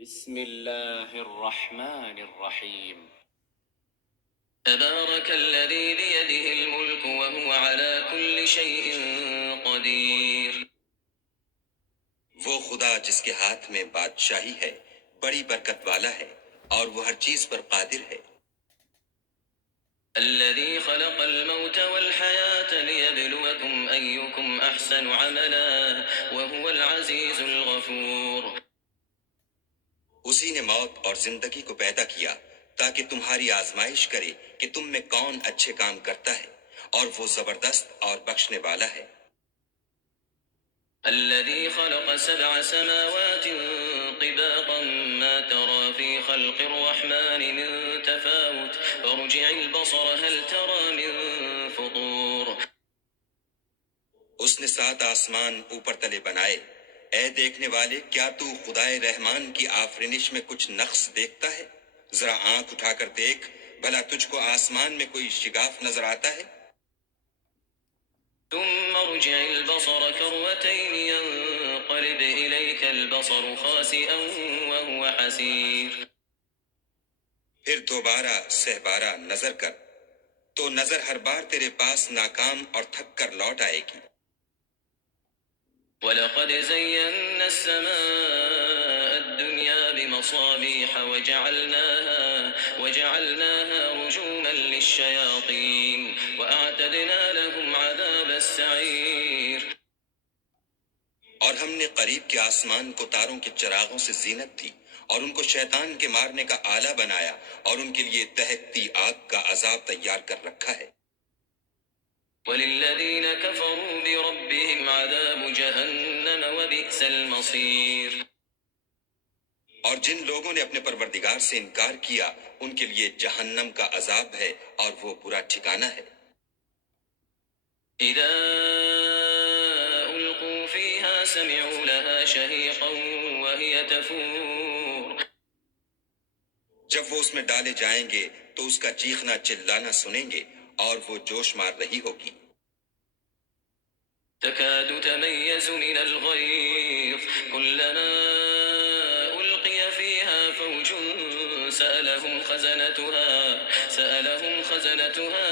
بسم الله الرحمن الرحيم. تبارك الذي بيده الملك وهو على كل شيء قدير. وہ خدا جس کے ہاتھ میں بادشاہی ہے بڑی برکت والا ہے اور وہ ہر چیز پر قادر ہے. الذي خلق الموت والحياة ليبلوكم أيكم أحسن عملا وهو العزيز الغفور. اسی نے موت اور زندگی کو پیدا کیا تاکہ تمہاری آزمائش کرے کہ تم میں کون اچھے کام کرتا ہے، اور وہ زبردست اور بخشنے والا ہے. الذي خلق 7 سماوات طباقا ما ترى في خلق الرحمن من تفاوت فارجع البصر هل ترى من فطور. اس نے 7 آسمان اوپر تلے بنائے. اے دیکھنے والے، کیا تو خدائے رحمان کی آفرینش میں کچھ نقص دیکھتا ہے؟ ذرا آنکھ اٹھا کر دیکھ، بھلا تجھ کو آسمان میں کوئی شگاف نظر آتا ہے؟ ثم ارجع البصر كرتين ينقلب إليك البصر خاسئا وهو حسير. پھر دوبارہ سہبارہ نظر کر تو نظر ہر بار تیرے پاس ناکام اور تھک کر لوٹ آئے گی. وَلَقَدْ زَيَّنَّا السَّمَاءَ الدُّنْيَا بِمَصَابِيحَ وَجَعَلْنَاهَا رُجُومًا لِلشَّيَاطِينِ وَأَعْتَدْنَا لَهُمْ عَذَابَ السَّعِيرِ. اور ہم نے قریب کے آسمان کو تاروں کے چراغوں سے زینت دی اور ان کو شیطان کے مارنے کا آلہ بنایا، اور ان کے لیے دہکتی آگ کا عذاب تیار کر رکھا ہے. وَلِلَّذِينَ كَفَرُوا بِرَبِّهِمْ عَذَابُ جَهَنَّمَ وَبِئْسَ الْمَصِيرُ. اور جن لوگوں نے اپنے پروردگار سے انکار کیا ان کے لیے جہنم کا عذاب ہے اور وہ برا ٹھکانہ ہے. إِذَا أُلْقُوا فِيهَا سَمِعُوا لَهَا شَهِيقًا وَهِيَ تَفُورُ. جب وہ اس میں ڈالے جائیں گے تو اس کا چیخنا چلانا سنیں گے اور وہ جوش مار رہی ہوگی. تكاد تميز من الغيظ كلما ألقي فيها فوج سألهم خزنتها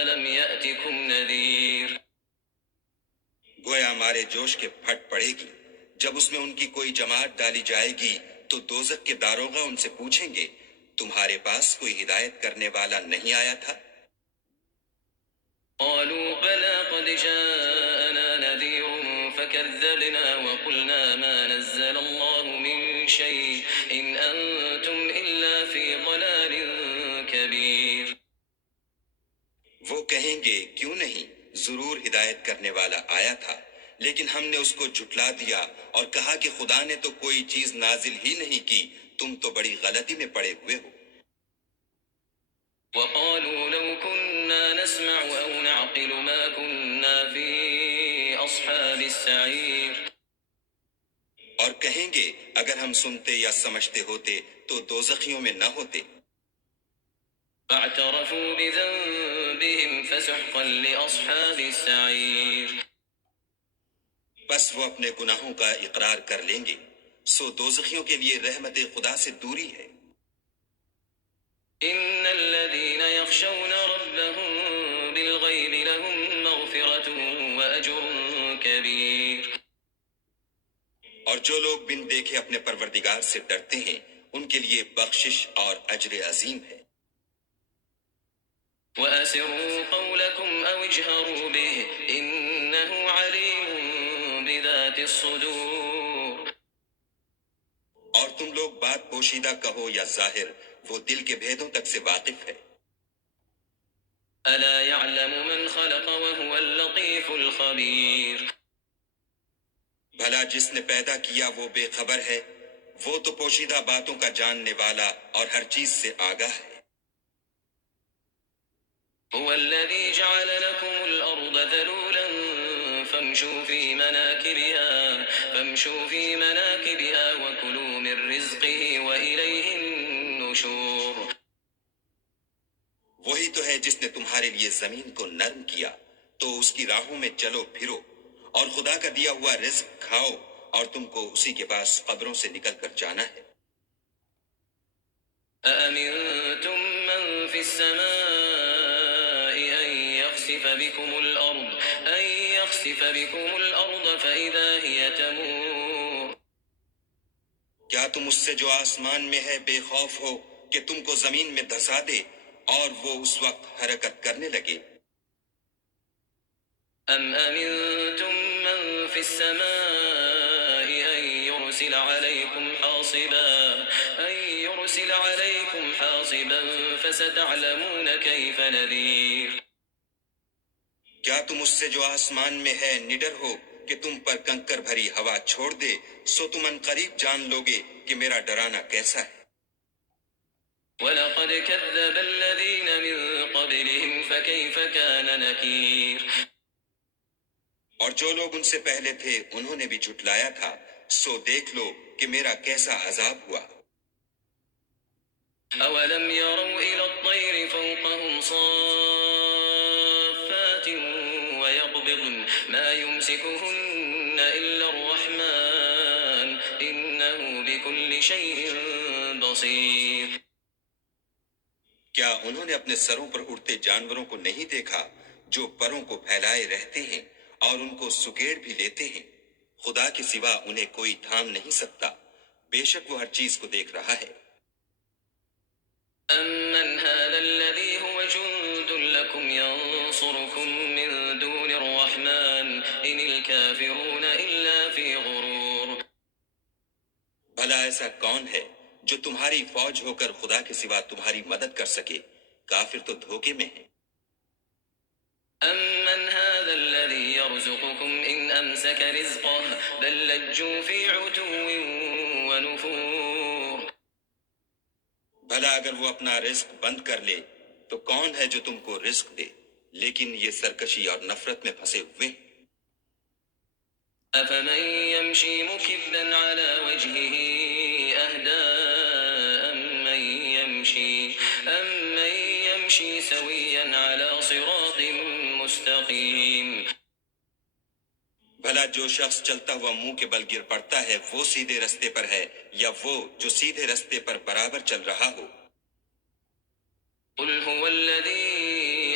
ألم يأتكم نذير. گویا ہمارے جوش کے پھٹ پڑے گی. جب اس میں ان کی کوئی جماعت ڈالی جائے گی تو دوزخ کے داروغہ ان سے پوچھیں گے، تمہارے پاس کوئی ہدایت کرنے والا نہیں آیا تھا؟ قالوا بلى قد جاءنا نذير فكذبنا وقلنا ما نزل الله من شيء إن أنتم إلا في ضلال كبير. وہ کہیں گے کیوں نہیں، ضرور ہدایت کرنے والا آیا تھا، لیکن ہم نے اس کو جھٹلا دیا اور کہا کہ خدا نے تو کوئی چیز نازل ہی نہیں کی، تم تو بڑی غلطی میں پڑے ہوئے ہو. وقالوا لو كنا نسمع أو نعقل ما كنا في أصحاب السعير. اور کہیں گے اگر ہم سنتے یا سمجھتے ہوتے تو دوزخیوں میں نہ ہوتے. فاعترفوا بذنبهم فسحقا لأصحاب السعير. بس وہ اپنے گناہوں کا اقرار کر لیں گے، سو دوزخیوں کے لیے رحمت خدا سے دوری ہے. إن الذين يخشون ربهم بالغيب لهم مغفرة وأجر كبير. اور جو لوگ بن دیکھے اپنے پروردگار سے ڈرتے ہیں ان کے لیے بخشش اور اجر عظیم ہے. وأسروا قولكم أو اجهروا به إنه عليم بذات الصدور. اور تم لوگ بات پوشیدہ کہو یا ظاہر، وہ دل کے بھیدوں تک سے واقف ہے. ألا يعلم من خلق وهو اللطيف الخبير. بھلا جس نے پیدا کیا وہ بے خبر ہے، وہ تو پوشیدہ باتوں کا جاننے والا اور ہر چیز سے آگاہ ہے. هو الذي جعل لكم الأرض ذلولا فامشوا في مناكبها وكلوا من رزقه وإليه النشور. وہی تو ہے جس نے تمہارے لیے زمین کو نرم کیا تو اس کی راہوں میں چلو پھرو اور خدا کا دیا ہوا رزق کھاؤ اور تم کو اسی کے پاس قبروں سے نکل کر جانا ہے۔ أأمنتم من في السماء أن يخسف بكم الأرض فإذا هي تمور کیا تم اس سے جو آسمان میں ہے بے خوف ہو کہ تم کو زمین میں دھسا دے اور وہ اس وقت حرکت کرنے لگے؟ أم أمنتم من في السماء أن يرسل عليكم حاصبا فستعلمون كيف نذير کیا تم اس سے جو آسمان میں ہے نڈر ہو کہ تم پر کنکر بھری ہوا چھوڑ دے، سو تم ان قریب جان لوگے کہ میرا ڈرانا کیسا ہے۔ وَلَقَدْ كَذَّبَ الَّذِينَ مِن قَبْلِهِمْ فَكَيْفَ كَانَ نَكِيرِ اور جو لوگ ان سے پہلے تھے انہوں نے بھی جھٹلایا تھا، سو دیکھ لو کہ میرا کیسا عذاب ہوا۔ أَوَلَمْ يَرَوْا إِلَى الطَّيْرِ فَوْقَهُمْ صَافَّاتٍ وَيَقْبِضْنَ مَا يُمْسِكُهُنَّ إِلَّا الرَّحْمَنُ إِنَّهُ بِكُلِّ شَيْءٍ بَصِيرٌ کیا انہوں نے اپنے سروں پر اڑتے جانوروں کو نہیں دیکھا جو پروں کو پھیلائے رہتے ہیں اور ان کو سکیڑ بھی لیتے ہیں؟ خدا کے سوا انہیں کوئی تھام نہیں سکتا، بے شک وہ ہر چیز کو دیکھ رہا ہے۔ أَمَّنْ هَذَا الَّذِي هُوَ جُندٌ لَكُمْ يَنصُرُكُم مِّن دُونِ الرَّحْمَنِ إِنِ الْكَافِرُونَ إِلَّا فِي غُرُورٍ بھلا ایسا کون ہے جو تمہاری فوج ہو کر خدا کے سوا تمہاری مدد کر سکے؟ کافر تو دھوکے میں ہیں۔ أَمَّنْ هَذَا الَّذِي يَرْزُقُكُمْ إِنْ أَمْسَكَ رِزْقَهُ بَل لَّجُّوا فِي عُتُوٍّ وَنُفُورٍ بھلا اگر وہ اپنا رزق بند کر لے تو کون ہے جو تم کو رزق دے؟ لیکن یہ سرکشی اور نفرت میں پھنسے ہوئے ہیں۔ أَفَمَن يَمْشِي مُكِبًّا عَلَى وَجْهِهِ أَهْدَىٰ أَمَّن يَمْشِي سَوِيًّا عَلَى صِرَاطٍ مُّسْتَقِيمٍ بھلا جو شخص چلتا ہوا منہ کے بل گر پڑتا ہے وہ سیدھے رستے پر ہے یا وہ جو سیدھے رستے پر برابر چل رہا ہو؟ قُلْ هُوَ الَّذِي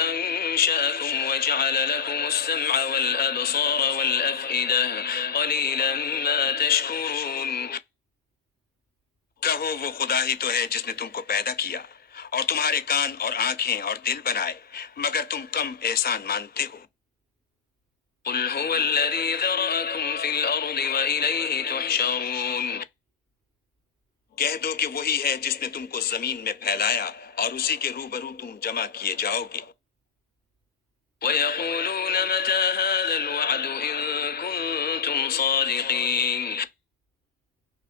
أَنشَأَكُمْ وَجَعَلَ لَكُمُ السَّمْعَ وَالْأَبْصَارَ وَالْأَفْئِدَةَ قَلِيلًا مَا تَشْكُرُونَ کہو وہ خدا ہی تو ہے جس نے تم کو پیدا کیا اور تمہارے کان اور آنکھیں اور دل بنائے، مگر تم کم احسان مانتے ہو۔ قُلْ هُوَ الَّذِي ذَرَأَكُمْ فِي الْأَرْضِ وَإِلَيْهِ تُحْشَرُونَ کہہ دو کہ وہی ہے جس نے تم کو زمین میں پھیلایا اور اسی کے روبرو تم جمع کیے جاؤ گے۔ وَيَقُولُونَ مَتَىٰ هَٰذَا الْوَعْدُ إِن كُنتُمْ صَادِقِينَ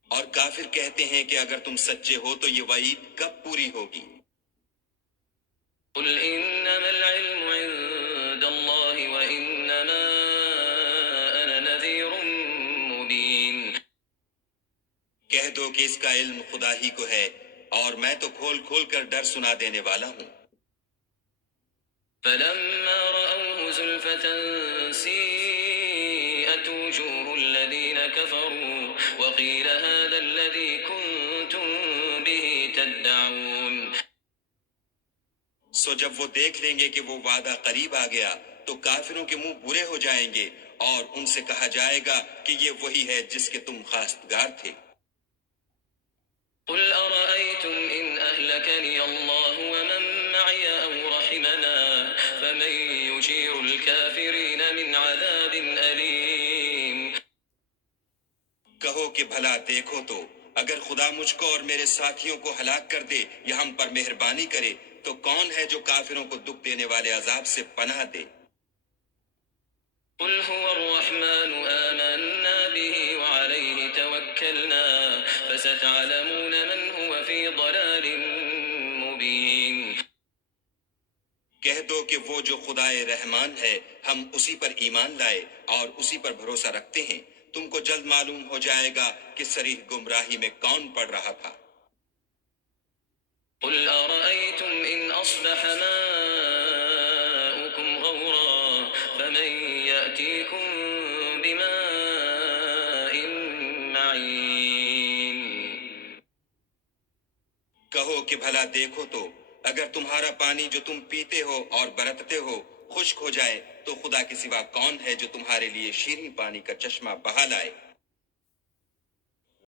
اور کافر کہتے ہیں کہ اگر تم سچے ہو تو یہ وعید کب پوری ہوگی؟ قُلْ إِنَّمَا الْعِلْمُ عِندَ اللَّهِ وَإِنَّمَا أَنَا نَذِيرٌ مُّبِينٌ کہہ دو کہ اس کا علم خدا ہی کو ہے اور میں تو کھول کھول کر ڈر سنا دینے والا ہوں۔ فَلَمَّا رَأَوْهُ زُلْفَةً سِيئَتْ وُجُوهُ الَّذِينَ كَفَرُوا وَقِيلَ هَٰذَا الَّذِي كُنتُم بِهِ تَدَّعُونَ سو جب وہ دیکھ لیں گے کہ وہ وعدہ قریب آ گیا تو کافروں کے منہ برے ہو جائیں گے اور ان سے کہا جائے گا کہ یہ وہی ہے جس کے تم خواستگار تھے۔ قُلْ أَرَأَيْتُمْ إِنْ أَهْلَكَنِيَ اللَّهُ وَمَن مَّعِيَ أَوْ رَحِمَنَا فَمَن يُجِيرُ الْكَافِرِينَ مِنْ عَذَابٍ أَلِيمٍ کہو کہ بھلا دیکھو تو اگر خدا مجھ کو اور میرے ساتھیوں کو ہلاک کر دے یا ہم پر مہربانی کرے تو کون ہے جو کافروں کو دکھ دینے والے عذاب سے پناہ دے؟ قُلْ هُوَ الرَّحْمَٰنُ آمَنَّا بِهِ وَعَلَيْهِ تَوَكَّلْنَا فَسَتَعْلَمُونَ مَنْ هُوَ فِي ضَلَالٍ مُّبِينٍ کہہ دو کہ وہ جو خدائے رحمان ہے ہم اسی پر ایمان لائے اور اسی پر بھروسہ رکھتے ہیں، تم کو جلد معلوم ہو جائے گا کہ صریح گمراہی میں کون پڑ رہا تھا۔ قُلْ أَرَأَيْتُمْ إِنْ أَصْبَحَ مَاؤُكُمْ غَوْرًا فَمَن يَأْتِيكُم بِمَاءٍ کہو کہ بھلا دیکھو تو اگر تمہارا پانی جو تم پیتے ہو اور برتتے ہو خشک ہو جائے تو خدا کے سوا کون ہے جو تمہارے لیے شیریں پانی کا چشمہ بہا لائے